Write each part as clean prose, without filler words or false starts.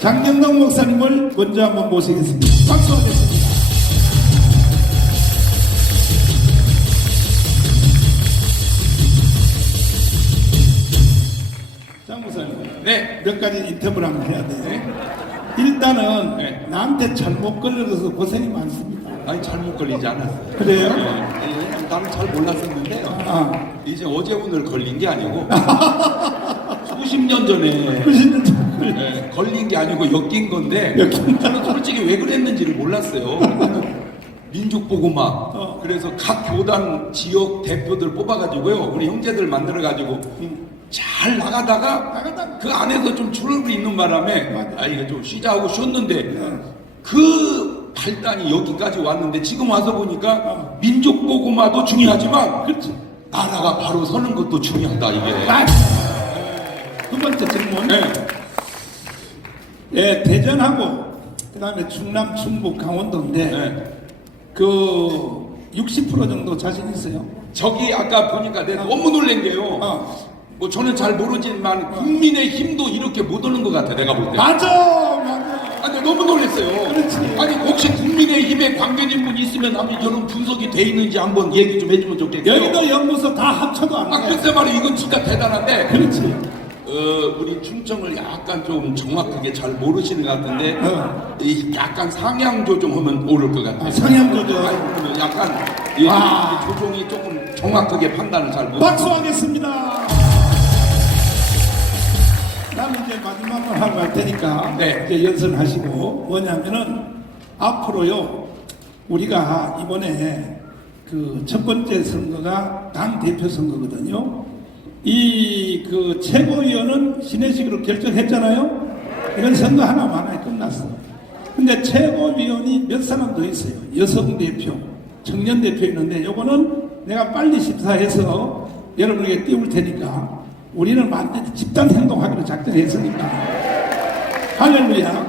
장경동 목사님을 먼저 한번 모시겠습니다. 박수 하겠습니다. 장 목사님, 네. 몇 가지 인터뷰를 한번 해야 돼요. 네. 일단은 네. 나한테 잘못 걸려서 고생이 많습니다. 아니 잘못 걸리지 않았어요. 그래요? 네. 나는 잘 몰랐었는데요. 이제 어제 오늘 걸린 게 아니고 수십 년 전에 90년 전 네, 걸린 게 아니고 엮인 건데 저는 솔직히 왜 그랬는지를 몰랐어요. 민족보고막 그래서 각 교단 지역 대표들 뽑아가지고요 우리 형제들 만들어가지고 잘 나가다가 그 안에서 좀 출혈이 있는 바람에 아 이거 좀 쉬자 하고 쉬었는데 그 발단이 여기까지 왔는데 지금 와서 보니까 민족보고마도 중요하지만 그렇지. 나라가 바로 서는 것도 중요하다 이게. 두 번째 질문. 네. 예, 대전하고 그다음에 충남, 충북, 강원도인데 네. 그 60% 정도 자신 있어요? 저기 아까 보니까 내가 너무 놀란 게요. 뭐 저는 잘 모르지만 국민의 힘도 이렇게 못 오는 것 같아 내가 볼 때. 맞아. 아니 너무 놀랐어요. 그렇지. 아니 혹시 국민의힘에 관계진 분 있으면 한번 저런 분석이 돼 있는지 한번 얘기 좀 해주면 좋겠고요. 여기도 연구소 다 합쳐도 안 돼. 글쎄 말이야 이건 진짜 대단한데. 그렇지. 우리 충청을 약간 좀 정확하게 잘 모르시는 것 같은데 이 약간 상향 조정하면 오를 것 같아요. 상향 조정. 약간 이 조정이 조금 정확하게 판단을 잘 못. 박수하겠습니다. 나는 이제 마지막으로 하고 갈 테니까 네. 이제 연설하시고 뭐냐면은 앞으로요 우리가 이번에 그 첫 번째 선거가 당 대표 선거거든요. 이 그 최고위원은 신의식으로 결정했잖아요. 이건 선거 하나만 하나 끝났어. 근데 최고위원이 몇 사람 더 있어요. 여성 대표, 청년 대표 있는데 요거는 내가 빨리 심사해서 여러분에게 띄울 테니까 우리는 완전히 집단 행동하기로 작정했으니까 할렐루야.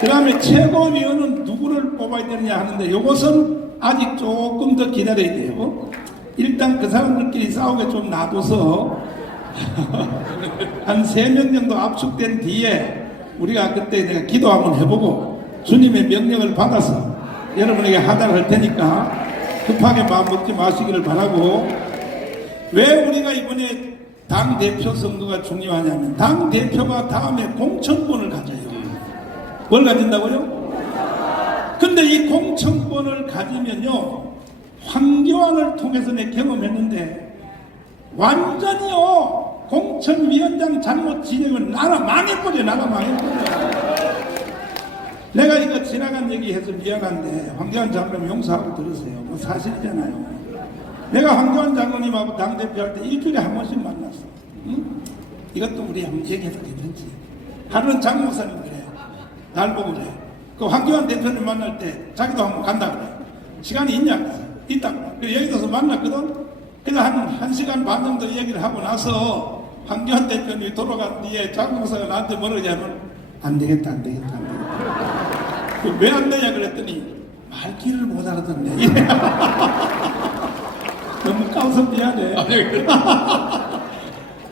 그 다음에 최고위원은 누구를 뽑아야 되느냐 하는데 요것은 아직 조금 더 기다려야 돼요. 일단 그 사람들끼리 싸우게 좀 놔둬서 한 3명 정도 압축된 뒤에 우리가 그때 내가 기도 한번 해보고 주님의 명령을 받아서 여러분에게 하달할 테니까 급하게 마음 먹지 마시기를 바라고. 왜 우리가 이번에 당대표 선거가 중요하냐면 당대표가 다음에 공천권을 가져요. 뭘 가진다고요? 근데 이 공천권을 가지면요 황교안을 통해서 내 경험했는데 완전히요 공천위원장 잘못 진행은 나라 망해버려. 내가 이거 지나간 얘기해서 미안한데 황교안 장관 용서하고 들으세요. 뭐 사실이잖아요. 내가 황교안 장관님하고 당대표 할 때 일주일에 한 번씩 만났어. 응? 이것도 우리 한번 얘기해서 괜찮지. 하루는 장 목사님 그래. 날 보고 그래. 그 황교안 대표님 만날 때 자기도 한번 간다 그래. 시간이 있냐? 있다 그래. 여기서 만났거든. 그래서 한 시간 반 정도 얘기를 하고 나서 황교안 대표님이 돌아간 뒤에 장 목사가 나한테 뭐라냐면 안 되겠다. 왜 안 되냐 그랬더니 말귀를 못 알아듣네. 너무 까워서 미안해.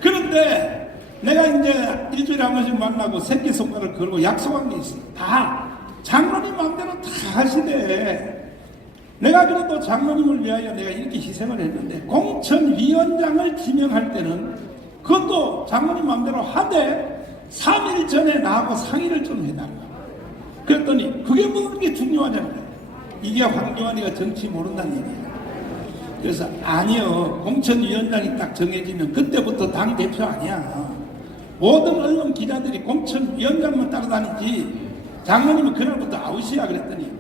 그런데 내가 이제 일주일에 한 번씩 만나고 새끼손가락을 걸고 약속한 게 있어. 다 장로님 마음대로 다 하시대. 내가 그래도 장로님을 위하여 내가 이렇게 희생을 했는데 공천위원장을 지명할 때는 그것도 장로님 마음대로 하되 3일 전에 나하고 상의를 좀 해달라. 그랬더니 그게 뭐 그렇게 중요하잖아요. 이게 황교안이가 정치 모른다는 얘기야. 그래서 아니요 공천위원장이 딱 정해지면 그때부터 당대표 아니야. 모든 언론 기자들이 공천위원장만 따라다니지 장로님은 그날부터 아웃이야. 그랬더니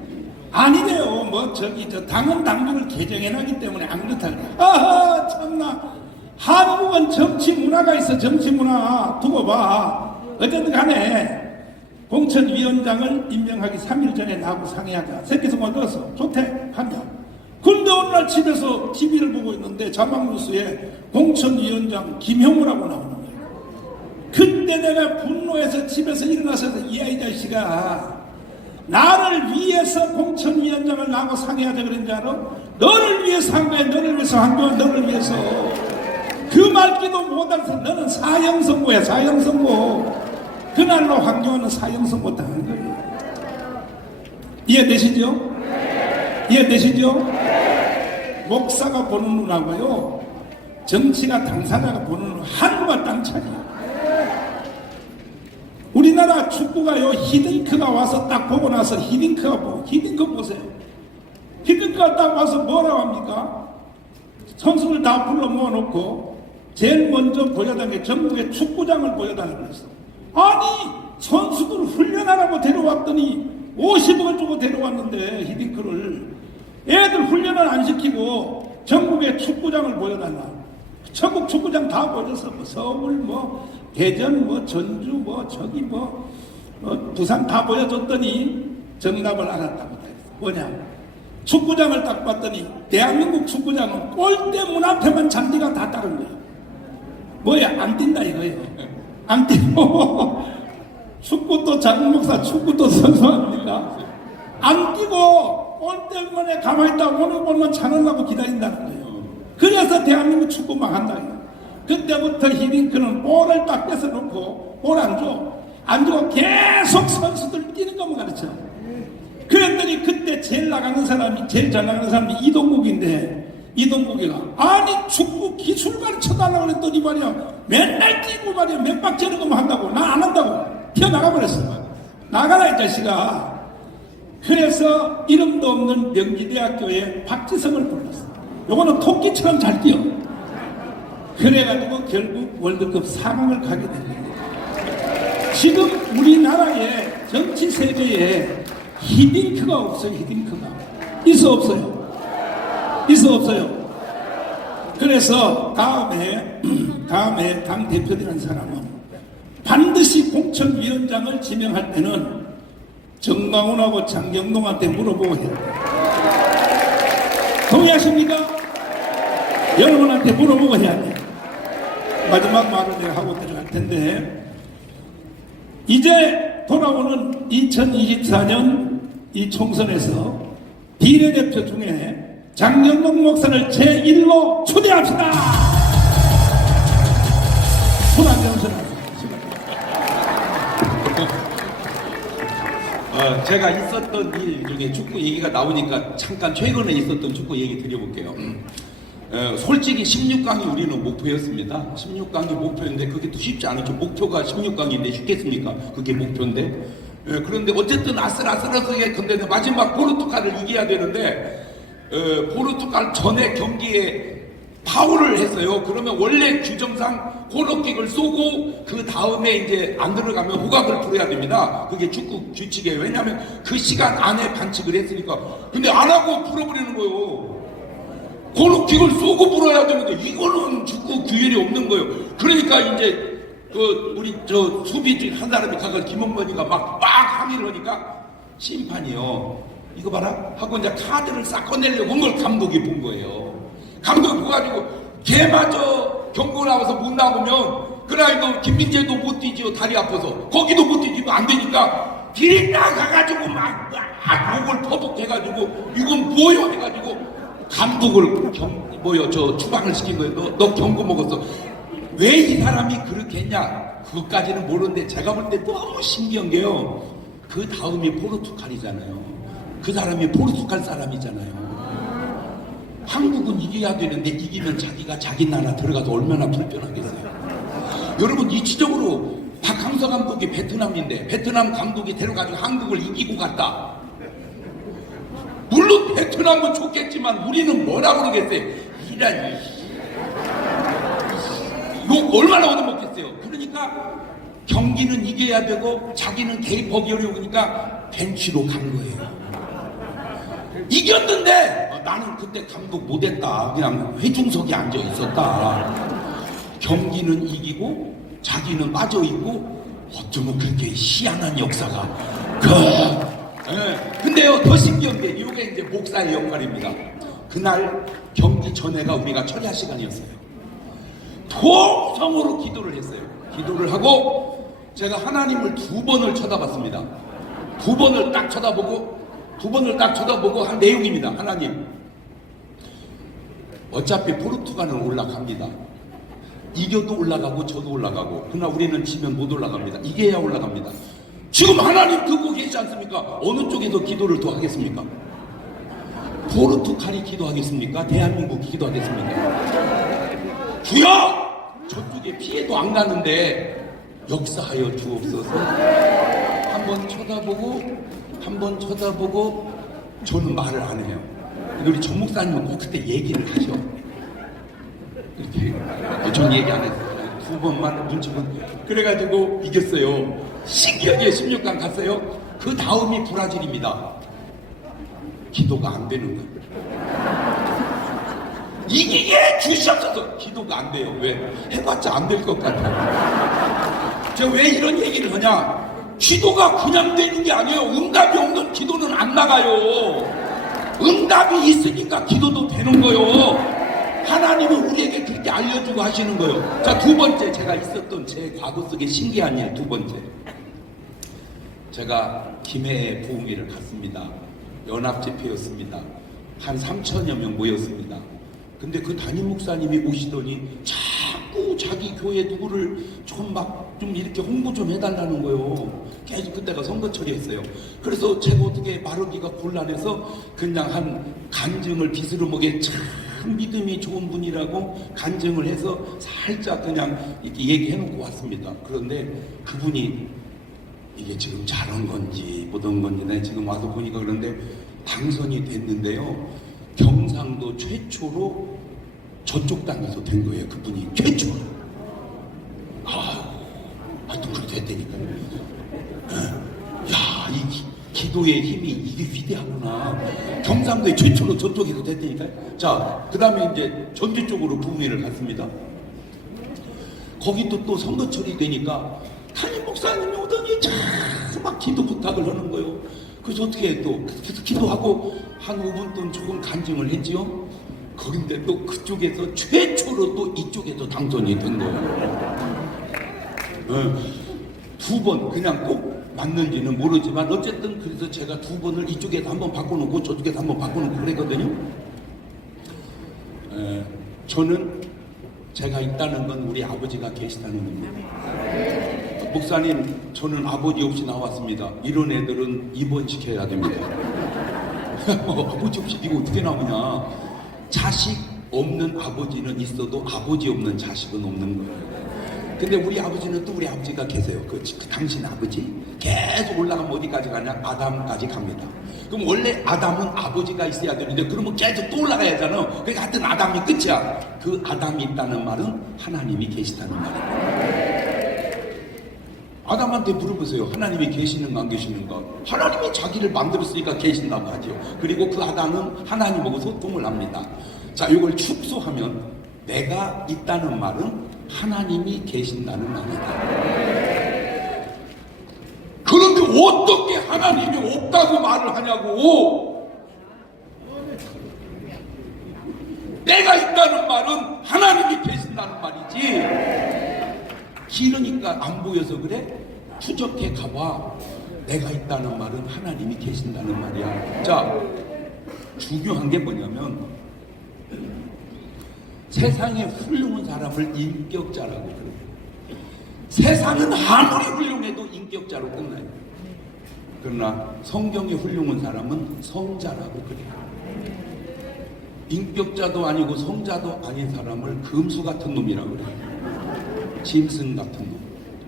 아니래요. 뭐 저기 저 당헌 당규를 개정해놨기 때문에 안 그렇다 그래. 아하 참나. 한국은 정치 문화가 있어. 정치 문화 두고 봐. 어쨌든 간에 공천위원장을 임명하기 3일 전에 나하고 상의하자. 새끼손가락 들었어. 좋대 하면. 근데 어느 날 집에서 TV를 보고 있는데 자막뉴스에 공천위원장 김형우라고 나오는 거예요. 그때 내가 분노해서 집에서 일어나서 이 자식아 나를 위해서 공천위원장을 나하고 상의하자 그랬는지 알아? 너를 위해서 한 거야. 너를 위해서 한 거야. 너를 위해서. 그 말기도 못 알아서 너는 사형선고야. 사형선고. 그날로 황교안은 사형선 못하는 거예요. 이해되시죠? 이해되시죠? 목사가 보는 눈하고요, 정치가 당사자가 보는 눈 하늘과 땅 차이야. 우리나라 축구가요, 히딩크가 와서 딱 보고 나서 히딩크 보세요. 히딩크가 딱 와서 뭐라고 합니까? 선수들 다 불러 모아놓고 제일 먼저 보여달라는 게 전국의 축구장을 보여달라고 그랬어. 아니, 선수들 훈련하라고 데려왔더니 50억을 주고 데려왔는데 히딩크를 애들 훈련을 안 시키고 전국의 축구장을 보여달라. 전국 축구장 다 보여줘서 뭐 서울, 뭐 대전, 뭐 전주, 뭐 저기 부산 다 보여줬더니 정답을 알았다고 다 했어. 뭐냐? 축구장을 딱 봤더니 대한민국 축구장은 골대 문 앞에만 잔디가 다 따른 거야. 뭐야? 안 뛴다 이거예요. 안 뛰고 축구도 작은 목사 축구도 선수합니까? 안 뛰고 골대문에 가만히 있다 오늘 볼만 차는다고 기다린다는 거예요. 그래서 대한민국 축구 망한다. 그때부터 히딩크는 볼을 딱 뺏어놓고 볼 안 줘. 안 주고 계속 선수들 뛰는 것만 가르쳐. 그랬더니 그때 제일 잘 나가는 사람이 이동국인데, 이동국이가 아니 축구 기술 가르쳐달라고 그랬더니 말이야 맨날 뛰고 말이야 몇 박 째는 것만 한다고. 나 안 한다고 튀어나가 버렸어. 나가라 이 자식아. 그래서 이름도 없는 명지대학교에 박지성을 불렀어. 요거는 토끼처럼 잘 뛰어. 그래가지고 결국 월드컵 4강을 가게 됩니다. 지금 우리나라의 정치 세계에 히딩크가 없어요. 히딩크가 있어 없어요? 있어 없어요? 그래서 다음에 당 대표되는 사람은 반드시 공천위원장을 지명할 때는 정강훈하고 장경동한테 물어보고 해야 돼요. 동의하십니까? 여러분한테 물어보고 해야 돼요. 마지막 말을 내가 하고 들어갈 텐데, 이제 돌아오는 2024년 이 총선에서 비례대표 중에 장경동 목사를 제1로 초대합시다. 제가 있었던 일 중에 축구 얘기가 나오니까 잠깐 최근에 있었던 축구 얘기 드려볼게요. 솔직히 16강이 우리는 목표였습니다. 16강이 목표인데 그게 또 쉽지 않죠. 목표가 16강인데 쉽겠습니까? 그게 목표인데. 그런데 어쨌든 아슬아슬하게 근데 마지막 포르투갈을 이겨야 되는데 포르투갈 전에 경기에 파울을 했어요. 그러면 원래 규정상 코너킥을 쏘고 그 다음에 이제 안 들어가면 호각을 풀어야 됩니다. 그게 축구 규칙이에요. 왜냐하면 그 시간 안에 반칙을 했으니까. 근데 안 하고 풀어버리는 거예요. 코너킥을 쏘고 불어야 되는데 이거는 축구 규율이 없는 거예요. 그러니까 이제 우리 수비 중 한 사람이 가서 김홍건이가 막 항의를 하니까 심판이요. 이거 봐라 하고 이제 카드를 싹 꺼내려고 온 걸 감독이 본 거예요. 감독이 보가지고 걔마저 경고 나와서 못 나오면 그래 이거 김민재도 못 뛰지요. 다리 아파서 거기도 못 뛰지도 안 되니까 길이 나가가지고 막 목을 퍼붓해가지고 이건 뭐요 해가지고 감독을 추방을 시킨 거예요. 너 경고 먹었어. 왜 이 사람이 그렇게 했냐? 그것까지는 모르는데 제가 볼 때 너무 신기한 게요. 그 다음이 포르투갈이잖아요. 그 사람이 포르투갈 사람이잖아요. 한국은 이겨야 되는데 이기면 자기가 자기 나라 들어가서 얼마나 불편하겠어요. 여러분 이치적으로 박항서 감독이 베트남인데 베트남 감독이 데려가지고 한국을 이기고 갔다. 물론 베트남은 좋겠지만 우리는 뭐라 그러겠어요. 이란 욕 얼마나 얻어먹겠어요. 그러니까 경기는 이겨야 되고 자기는 개입하기 어려우니까 벤치로 간 거예요. 이겼는데 나는 그때 감독 못했다. 그냥 회중석에 앉아 있었다. 경기는 이기고 자기는 빠져 있고 어쩌면 그렇게 희한한 역사가 근데요 더 신기한 게 이게 이제 목사의 역할입니다. 그날 경기 전에가 우리가 철야 시간이었어요. 통성으로 기도를 했어요. 기도를 하고 제가 하나님을 2번을 쳐다봤습니다. 2번을 딱 쳐다보고 한 내용입니다. 하나님 어차피 포르투갈은 올라갑니다. 이겨도 올라가고 저도 올라가고, 그러나 우리는 지면 못 올라갑니다. 이겨야 올라갑니다. 지금 하나님 듣고 계시지 않습니까? 어느 쪽에서 기도를 더 하겠습니까? 포르투갈이 기도하겠습니까? 대한민국이 기도하겠습니까? 주여! 저쪽에 피해도 안 가는데 역사하여 주옵소서. 한 번 쳐다보고 저는 말을 안 해요. 우리 정 목사님은 꼭 그때 얘기를 하셔. 이렇게 전 얘기 안 했어요. 두 번만 눈치 본. 그래가지고 이겼어요. 신기하게 16강 갔어요. 그 다음이 브라질입니다. 기도가 안 되는 거예요. 이기게 주시옵소서. 기도가 안 돼요. 왜? 해봤자 안 될 것 같아요. 제가 왜 이런 얘기를 하냐? 기도가 그냥 되는 게 아니에요. 응답이 없는 기도는 안 나가요. 응답이 있으니까 기도도 되는 거예요. 하나님은 우리에게 그렇게 알려주고 하시는 거예요. 자, 두 번째, 제가 있었던 제 과거 속에 신기한 일 두 번째. 제가 김해 부흥회를 갔습니다. 연합 집회였습니다. 한 3천여 명 모였습니다. 근데 그 담임 목사님이 오시더니 자꾸 자기 교회 누구를 좀 이렇게 홍보 좀 해달라는 거예요. 계속 그때가 선거철이었어요. 그래서 제가 어떻게 말하기가 곤란해서 그냥 한 간증을 비스름하게 참 믿음이 좋은 분이라고 간증을 해서 살짝 그냥 이렇게 얘기해놓고 왔습니다. 그런데 그분이 이게 지금 잘한 건지 못한 건지 내 지금 와서 보니까 그런데 당선이 됐는데요. 경상도 최초로 저쪽 당에서 된 거예요. 그분이 최초로. 하여튼 그렇게 됐다니까요. 야, 이 기도의 힘이 이게 위대하구나. 경상도에 최초로 저쪽에서 됐다니까요. 자, 그 다음에 이제 전주 쪽으로 부흥회를 갔습니다. 거기도 또 선거철이 되니까 담임 목사님이 오더니 자꾸 막 기도 부탁을 하는 거예요. 그래서 어떻게 해, 또 계속 기도하고 한 5분 동안 조금 간증을 했지요. 그런데 또 그쪽에서 최초로 또 이쪽에서 당선이 된 거예요. 두 번 그냥 꼭 맞는지는 모르지만 어쨌든 그래서 제가 두 번을 이쪽에서 한번 바꿔놓고 저쪽에서 한번 바꿔놓고 그랬거든요. 저는 제가 있다는 건 우리 아버지가 계시다는 겁니다. 목사님, 저는 아버지 없이 나왔습니다. 이런 애들은 입원시켜야 됩니다. 아버지 없이 이거 어떻게 나오냐? 자식 없는 아버지는 있어도 아버지 없는 자식은 없는 거예요. 근데 우리 아버지는 또 우리 아버지가 계세요. 그 당신 아버지 계속 올라가면 어디까지 가냐? 아담까지 갑니다. 그럼 원래 아담은 아버지가 있어야 되는데 그러면 계속 또 올라가야 하잖아. 그러니까 하여튼 아담이 끝이야. 그 아담이 있다는 말은 하나님이 계시다는 말이에요. 아담한테 물어보세요. 하나님이 계시는가 안 계시는가? 하나님이 자기를 만들었으니까 계신다고 하죠. 그리고 그 아담은 하나님하고 소통을 합니다. 자, 이걸 축소하면 내가 있다는 말은 하나님이 계신다는 말이다. 그런데 어떻게 하나님이 없다고 말을 하냐고. 내가 있다는 말은 하나님이 계신다는 말이지. 길으니까 안 보여서 그래? 추적해 가봐. 내가 있다는 말은 하나님이 계신다는 말이야. 자, 중요한 게 뭐냐면 세상에 훌륭한 사람을 인격자라고 그래요. 세상은 아무리 훌륭해도 인격자로 끝나요. 그러나 성경에 훌륭한 사람은 성자라고 그래요. 인격자도 아니고 성자도 아닌 사람을 금수 같은 놈이라고 그래요. 짐승 같은 놈.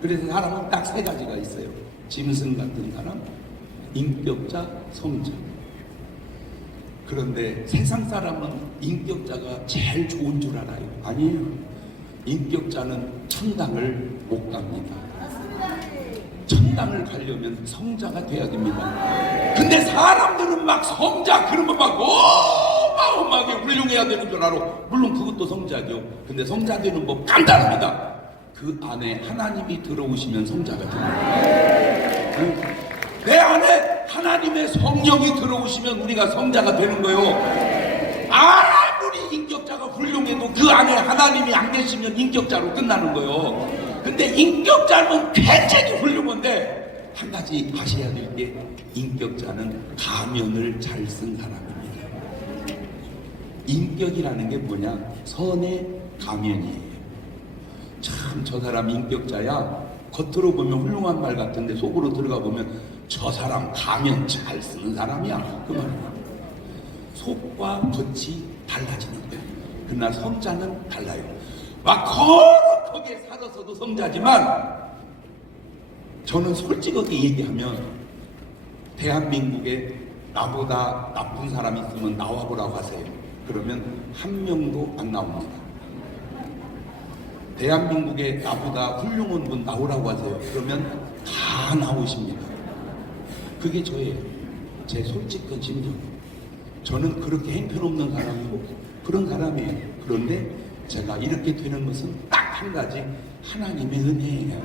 그래서 사람은 딱 세 가지가 있어요. 짐승 같은 사람, 인격자, 성자. 그런데 세상 사람은 인격자가 제일 좋은 줄 알아요. 아니에요. 인격자는 천당을 못 갑니다. 천당을 가려면 성자가 돼야 됩니다. 근데 사람들은 막 성자 그러면 막 어마어마하게 훌륭해야 되는 줄 알아. 물론 그것도 성자죠. 근데 성자 되는 법 간단합니다. 그 안에 하나님이 들어오시면 성자가 됩니다. 내 안에 하나님의 성령이 들어오시면 우리가 성자가 되는 거예요. 아무리 인격자가 훌륭해도 그 안에 하나님이 안 계시면 인격자로 끝나는 거예요. 근데 인격자는 굉장히 훌륭한데 한 가지 아셔야 될 게 인격자는 가면을 잘 쓴 사람입니다. 인격이라는 게 뭐냐? 선의 가면이에요. 참 저 사람 인격자야. 겉으로 보면 훌륭한 말 같은데 속으로 들어가 보면 저 사람 가면 잘 쓰는 사람이야. 그 말이야. 속과 겉이 달라지는 거야. 그러나 성자는 달라요. 막 거룩하게 살아서도 성자지만 저는 솔직하게 얘기하면 대한민국에 나보다 나쁜 사람이 있으면 나와보라고 하세요. 그러면 한 명도 안 나옵니다. 대한민국에 나보다 훌륭한 분 나오라고 하세요. 그러면 다 나오십니다. 그게 저예요. 제 솔직한 심정. 저는 그렇게 행편없는 사람이고 그런 사람이에요. 그런데 제가 이렇게 되는 것은 딱 한 가지, 하나님의 은혜예요.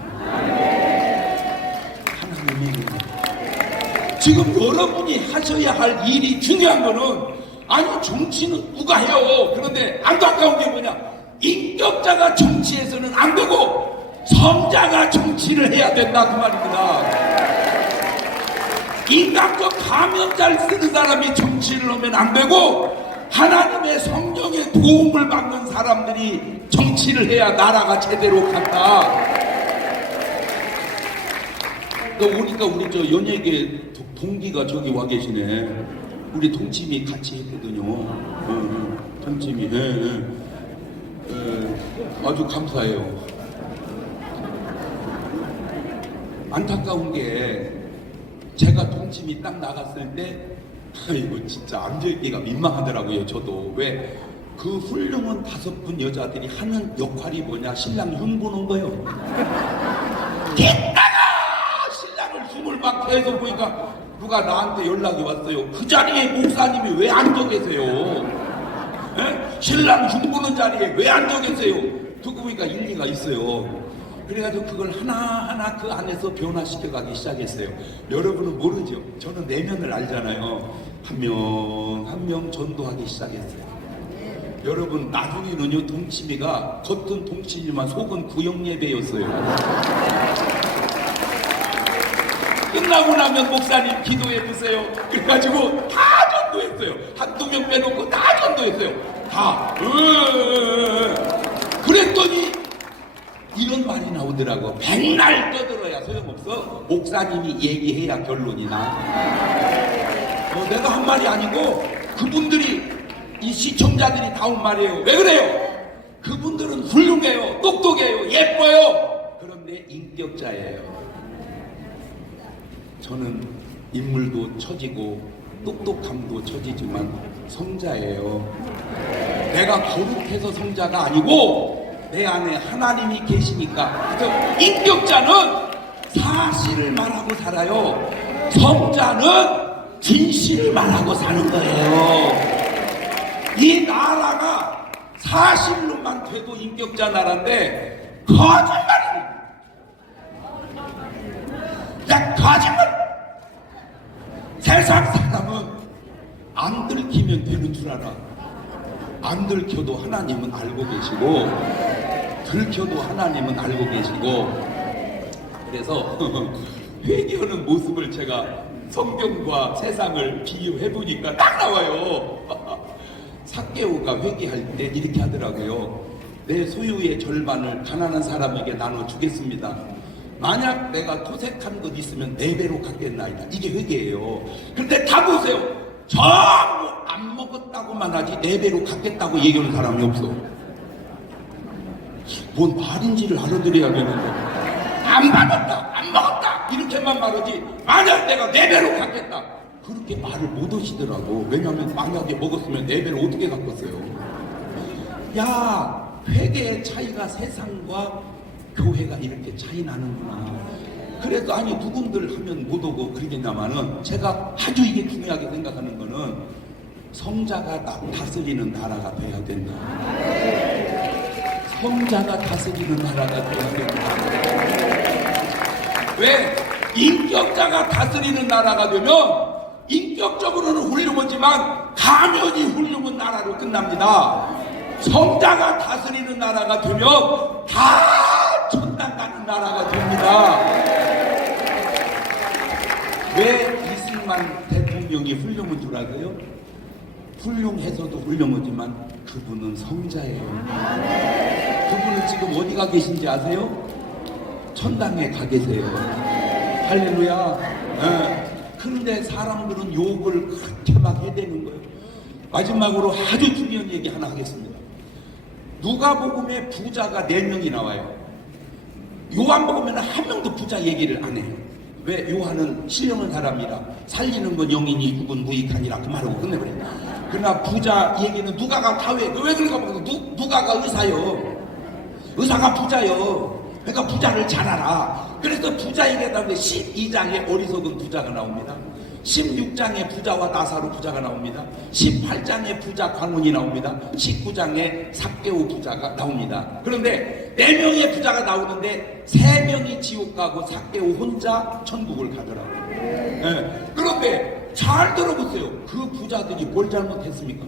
하나님의 은혜. 지금 여러분이 하셔야 할 일이 중요한 거는, 아니 정치는 누가 해요. 그런데 안타까운 게 뭐냐, 인격자가 정치에서는 안 되고 성자가 정치를 해야 된다 그 말입니다. 인간적 가면 잘 쓰는 사람이 정치를 하면 안 되고 하나님의 성령의 도움을 받는 사람들이 정치를 해야 나라가 제대로 간다. 그러니까 우리 저 연예계 동기가 저기 와 계시네. 우리 동침이 같이 했거든요. 동침이. 아주 감사해요. 안타까운 게 제가 동침이 딱 나갔을 때 이거 진짜 앉아있기가 민망하더라고요. 저도. 왜? 그 훌륭한 5분 여자들이 하는 역할이 뭐냐, 신랑 흉보는 거예요. 겠다가 신랑을 흉을 막 계속 보니까 누가 나한테 연락이 왔어요. 그 자리에 목사님이 왜 앉아 계세요? 에? 신랑 흉보는 자리에 왜 앉아 계세요? 듣고 보니까 일리가 있어요. 그래가지고 그걸 하나하나 그 안에서 변화시켜 가기 시작했어요. 여러분은 모르죠? 저는 내면을 알잖아요. 한 명 한 명 전도하기 시작했어요. 여러분, 나중에는요, 동치미가 겉은 동치미지만 속은 구역예배였어요. 끝나고 나면 목사님 기도해 보세요. 그래가지고 다 전도했어요. 한두 명 빼놓고 다 전도했어요. 다. 그랬더니 이런 말이 나오더라고. 백날 떠들어야 소용없어. 목사님이 얘기해야 결론이 나. 내가 한 말이 아니고 그분들이, 이 시청자들이 다 온 말이에요. 왜 그래요? 그분들은 훌륭해요. 똑똑해요. 예뻐요. 그런데 인격자예요. 저는 인물도 처지고 똑똑함도 처지지만 성자예요. 내가 거룩해서 성자가 아니고 내 안에 하나님이 계시니까. 그래서 인격자는 사실을 말하고 살아요. 성자는 진실을 말하고 사는 거예요. 이 나라가 사실로만 돼도 인격자 나라인데 거짓말이에요. 야, 거짓말. 세상 사람은 안 들키면 되는 줄 알아. 안 들켜도 하나님은 알고 계시고 들켜도 하나님은 알고 계시고. 그래서 회개하는 모습을 제가 성경과 세상을 비유해 보니까 딱 나와요. 삭개오가 회개할 때 이렇게 하더라고요. 내 소유의 절반을 가난한 사람에게 나눠주겠습니다. 만약 내가 토색한 것 있으면 4배로 갚겠나이다. 이게 회개예요. 근데 다 보세요. 전부 안 먹었다고만 하지 4배로 갚겠다고 얘기하는 사람이 없어. 뭔 말인지를 알아들어야 되는데, 안 받았다, 안 먹었다 이렇게만 말하지, 만약 내가 4배로 갚겠다 그렇게 말을 못 하시더라고. 왜냐하면 만약에 먹었으면 4배를 어떻게 갚았어요? 야, 회개의 차이가 세상과 교회가 이렇게 차이 나는구나. 그래서 아니 누군들 하면 못 오고 그러겠냐마는, 제가 아주 이게 중요하게 생각하는 거는 성자가 다스리는 나라가 돼야 된다. 성자가 다스리는 나라가 돼야 된다. 왜? 인격자가 다스리는 나라가 되면 인격적으로는 훌륭하지만 가면이 훌륭한 나라로 끝납니다. 성자가 다스리는 나라가 되면 다 천당 가는 나라가 됩니다. 왜 이승만 대통령이 훌륭한 줄 알아요? 훌륭해서도 훌륭하지만 그 그분은 성자예요. 그분은 지금 어디가 계신지 아세요? 천당에 가 계세요. 할렐루야. 그런데 사람들은 욕을 그렇게 막 해대는 거예요. 마지막으로 아주 중요한 얘기 하나 하겠습니다. 누가복음에 부자가 4명이 나와요. 요한복음에는 한 명도 부자 얘기를 안 해요. 왜? 요한은 신령한 사람이라 살리는 건 영이니 죽은 무익하니라 그 말하고 끝내버려요. 그러나 부자 얘기는 누가가 다 왜 그런가 보면 누가가 의사요. 의사가 부자요. 그러니까 부자를 잘 알아. 그래서 부자 얘기하다 보면 12장에 어리석은 부자가 나옵니다. 16장에 부자와 나사로 부자가 나옵니다. 18장에 부자 광훈이 나옵니다. 19장에 삭개오 부자가 나옵니다. 그런데 4명의 부자가 나오는데 3명이 지옥 가고 삭개오 혼자 천국을 가더라고요. 네. 그런데 잘 들어보세요. 그 부자들이 뭘 잘못했습니까?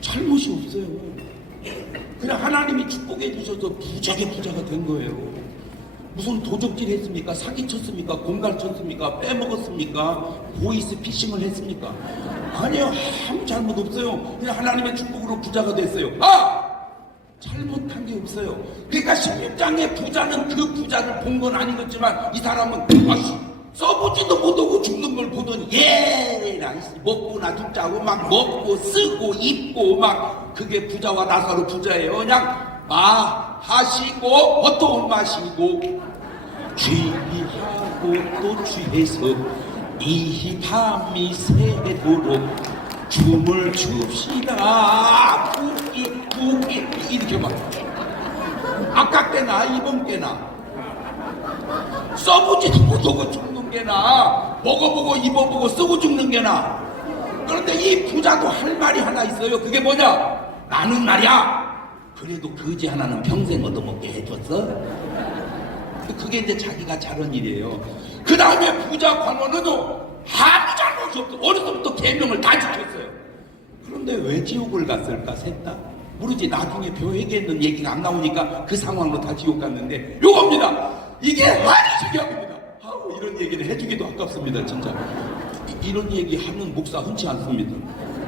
잘못이 없어요. 그냥 하나님이 축복해 주셔서 부자의 부자가 된 거예요. 무슨 도적질 했습니까? 사기쳤습니까? 공갈 쳤습니까? 빼먹었습니까? 보이스 피싱을 했습니까? 아니요, 아무 잘못 없어요. 그냥 하나님의 축복으로 부자가 됐어요. 잘못한 게 없어요. 그러니까 16장의 부자는 그 부자를 본 건 아니겠지만 이 사람은 써보지도 못하고 죽는 걸 보더니 먹고나 죽자고 막 먹고 쓰고 입고 막 그게 부자와 나사로 부자예요. 그냥 하시고 보통 마시고 취하고 또 취해서 이 밤이 새도록 춤을 춥시다. 꾸기 이렇게 막 아까 때나 이번 때나 써보지도 못하고 죽는 게나 먹어보고 입어보고 쓰고 죽는 게나. 그런데 이 부자도 할 말이 하나 있어요. 그게 뭐냐? 나는 말이야 그래도 거지 하나는 평생 얻어먹게 해줬어. 그게 이제 자기가 잘한 일이에요. 그 다음에 부자 광원은요 아무 잘못이 없어. 어려서부터 계명을 다 지켰어요. 그런데 왜 지옥을 갔을까? 셋 다 모르지. 나중에 벼회계는 얘기가 안 나오니까 그 상황으로 다 지옥 갔는데 요겁니다. 이게 아주 중요한 겁니다. 이런 얘기를 해주기도 아깝습니다. 진짜 이런 얘기 하는 목사 흔치 않습니다.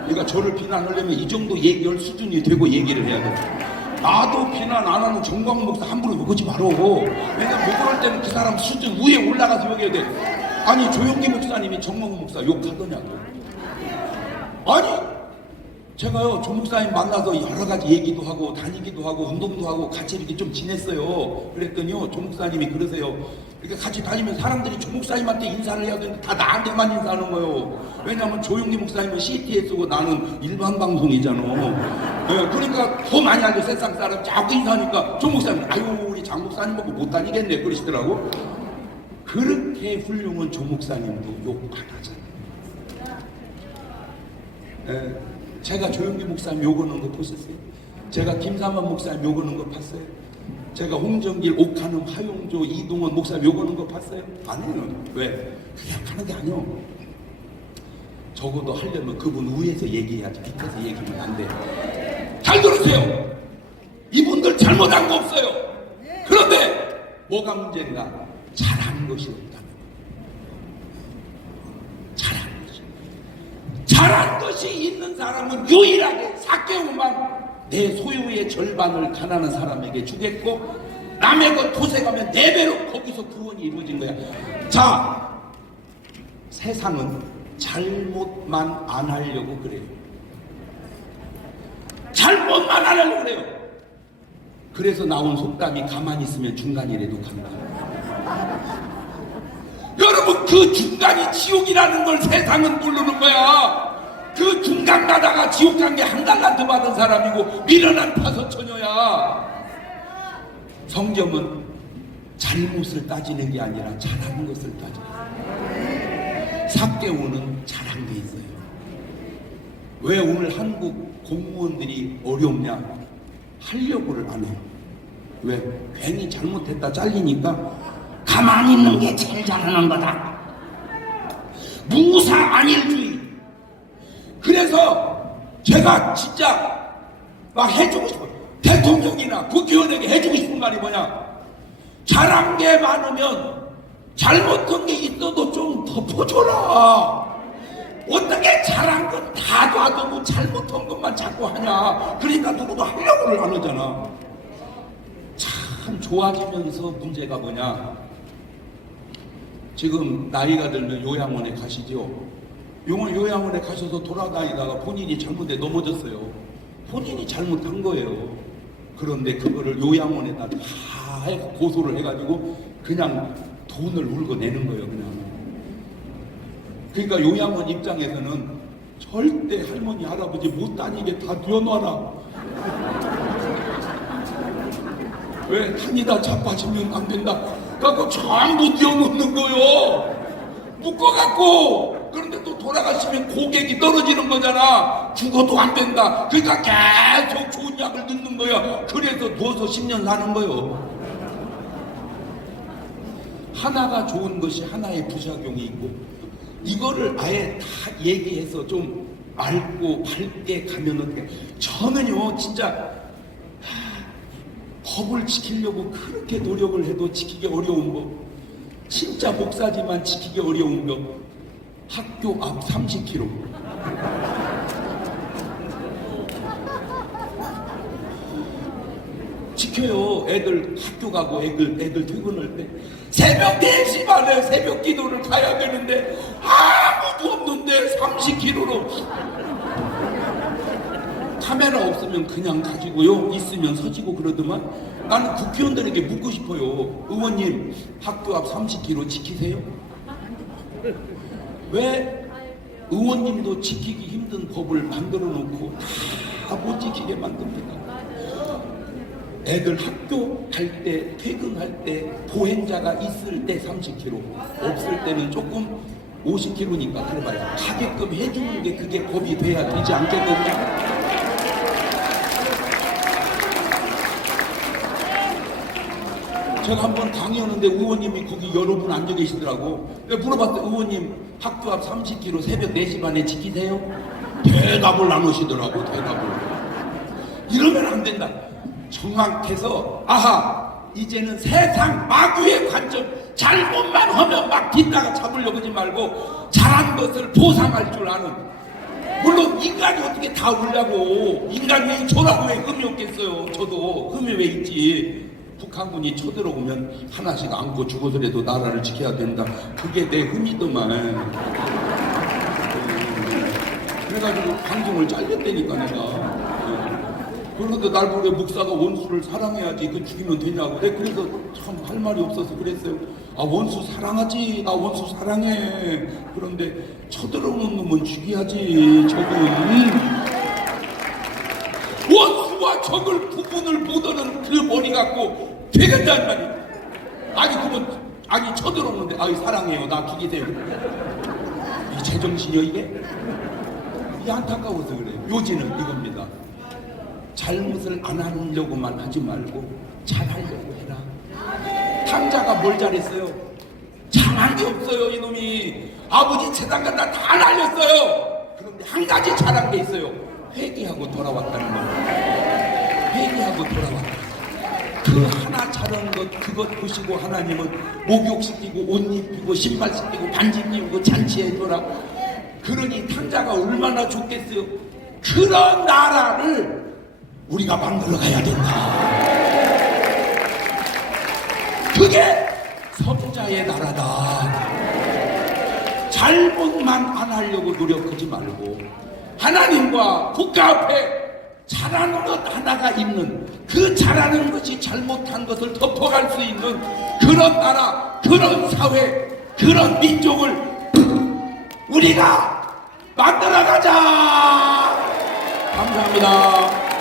그러니까 저를 비난하려면 이 정도 얘기할 수준이 되고 얘기를 해야 돼요. 나도 비난 안 하는 정광 목사 함부로 욕하지 말어. 왜냐면 욕할 때는 그 사람 수준 위에 올라가서 욕해야 돼. 아니 조용기 목사님이 정광 목사 욕하더냐고. 아니 제가요 조 목사님 만나서 여러 가지 얘기도 하고 다니기도 하고 운동도 하고 같이 이렇게 좀 지냈어요. 그랬더니요 조 목사님이 그러세요. 이렇게 같이 다니면 사람들이 조 목사님한테 인사를 해야 되는데 다 나한테만 인사하는 거예요. 왜냐면 조용기 목사님은 CTS고 나는 일반 방송이잖아. 네, 그러니까 더 많이 알죠. 세상 사람 자꾸 인사하니까 조 목사님 아유 우리 장 목사님 보고 못 다니겠네 그러시더라고. 그렇게 훌륭한 조 목사님도 욕 안 하잖아요. 네, 제가 조용기 목사님 욕하는 거 보셨어요? 제가 김삼환 목사님 욕하는 거 봤어요? 제가 홍정길, 옥한음, 하용조, 이동원 목사님 욕하는 거 봤어요? 아니에요. 왜? 그냥 하는 게 아니요. 적어도 하려면 그분 위에서 얘기해야지 밑에서 얘기하면 안 돼요. 잘 들으세요. 이분들 잘못한 거 없어요. 그런데 뭐가 문제인가? 잘하는 것이 없다는 거예요. 잘하는 것이. 잘한 것이 있는 사람은 유일하게 삭개오만 내 소유의 절반을 가난한 사람에게 주겠고 남의 것 도색하면 4배로 거기서 구원이 이루어진 거야. 자, 세상은 잘못만 안 하려고 그래요. 잘못만 안 하려고 그래요. 그래서 나온 속담이 가만히 있으면 중간이라도 간다. 여러분 그 중간이 지옥이라는 걸 세상은 모르는 거야. 그 중간 가다가 지옥 간 게 한 달란트 받은 사람이고 미련한 5처녀야. 성경은 잘못을 따지는 게 아니라 잘하는 것을 따져. 삭개오는 잘한 게 있어요. 왜 오늘 한국 공무원들이 어렵냐? 하려고를 안 해요. 왜? 괜히 잘못했다 잘리니까 가만히 있는 게 제일 잘하는 거다. 무사 안일주의. 그래서 제가 진짜 막 해주고 싶어요. 대통령이나 국회의원에게 해주고 싶은 말이 뭐냐? 잘한 게 많으면 잘못한 게 있어도 좀 덮어줘라. 어떻게 잘한 건 다 놔두고 잘못한 것만 자꾸 하냐. 그러니까 누구도 하려고를 안 하잖아. 참 좋아지면서 문제가 뭐냐. 지금 나이가 들면 요양원에 가시죠. 요양원에 가셔서 돌아다니다가 본인이 잘못에 넘어졌어요. 본인이 잘못한 거예요. 그런데 그거를 요양원에다 다 고소를 해가지고 그냥 돈을 울고 내는 거예요. 그냥. 그러니까 요양원 입장에서는 절대 할머니 할아버지 못 다니게 다 뉘어놔라. 왜? 다니다 자빠지면 안 된다. 그래갖고 전부 뉘어놓는 거요. 묶어갖고. 그런데 또 돌아가시면 고객이 떨어지는 거잖아. 죽어도 안 된다. 그러니까 계속 좋은 약을 넣는 거야. 그래서 누워서 10년 사는 거요. 하나가 좋은 것이 하나의 부작용이 있고, 이거를 아예 다 얘기해서 좀 맑고 밝게 가면은, 저는요 진짜 법을 지키려고 그렇게 노력을 해도 지키기 어려운 거, 진짜 목사지만 지키기 어려운 거, 학교 앞 30km. 지켜요. 애들 학교 가고 애들 퇴근할 때 새벽 4시 반에 새벽 기도를 가야 되는데 아무도 없는데 30km로. 카메라 없으면 그냥 가지고요, 있으면 서지고 그러더만. 나는 국회의원들에게 묻고 싶어요. 의원님, 학교 앞 30km 지키세요? 왜 의원님도 지키기 힘든 법을 만들어 놓고 다 못 지키게 만듭니까? 애들 학교 갈 때, 퇴근할 때, 보행자가 있을 때 30km, 없을 때는 조금 50km니까 그래봐요. 가게끔 해주는 게 그게 법이 돼야 되지 않겠느냐? 제가 한번 강의하는데 의원님이 거기 여러분 앉아 계시더라고. 내가 물어봤어요. 의원님, 학교 앞 30km 새벽 4시 반에 지키세요? 대답을 안 하시더라고. 대답을. 이러면 안 된다. 정확해서, 아하, 이제는 세상 마귀의 관점, 잘못만 하면 막 뒷다가 잡으려고 하지 말고 잘한 것을 보상할 줄 아는. 물론 인간이 어떻게 다 울려고, 인간이 왜 저라고 왜 흠이 없겠어요. 저도 흠이 왜 있지. 북한군이 쳐들어오면 하나씩 안고 죽어서라도 나라를 지켜야 된다. 그게 내 흠이더만. 그래가지고 방송을 잘렸다니까 내가. 그런데 날 보래 목사가 원수를 사랑해야지 그 죽이면 되냐고. 내가 그래서 참 할 말이 없어서 그랬어요. 아, 원수 사랑하지. 나 원수 사랑해. 그런데 쳐들어오는 놈은 죽여야지. 적은 원수와 적을 구분을 못하는 그 머리 갖고 되겠다는 말이야. 아니 그러면, 아니 쳐들어오는데 아이 사랑해요, 나 죽이세요. 이 제정신이야 이게? 이게 안타까워서 그래요. 요지는 이겁니다. 잘못을 안 하려고만 하지 말고 잘하려고 해라. 탕자가 뭘 잘했어요? 잘한 게 없어요. 이놈이 아버지 재산 갖다 다 날렸어요. 그런데 한 가지 잘한 게 있어요. 회개하고 돌아왔다는 거예요. 회개하고 돌아왔다. 그 하나 잘한 것, 그것 보시고 하나님은 목욕시키고 옷 입히고 신발 시키고 반지 입히고 잔치해줘라. 그러니 탕자가 얼마나 좋겠어요. 그런 나라를 우리가 만들어 가야 된다. 그게 성자의 나라다. 잘못만 안 하려고 노력하지 말고 하나님과 국가 앞에 잘하는 것 하나가 있는, 그 잘하는 것이 잘못한 것을 덮어갈 수 있는 그런 나라, 그런 사회, 그런 민족을 우리가 만들어 가자. 감사합니다.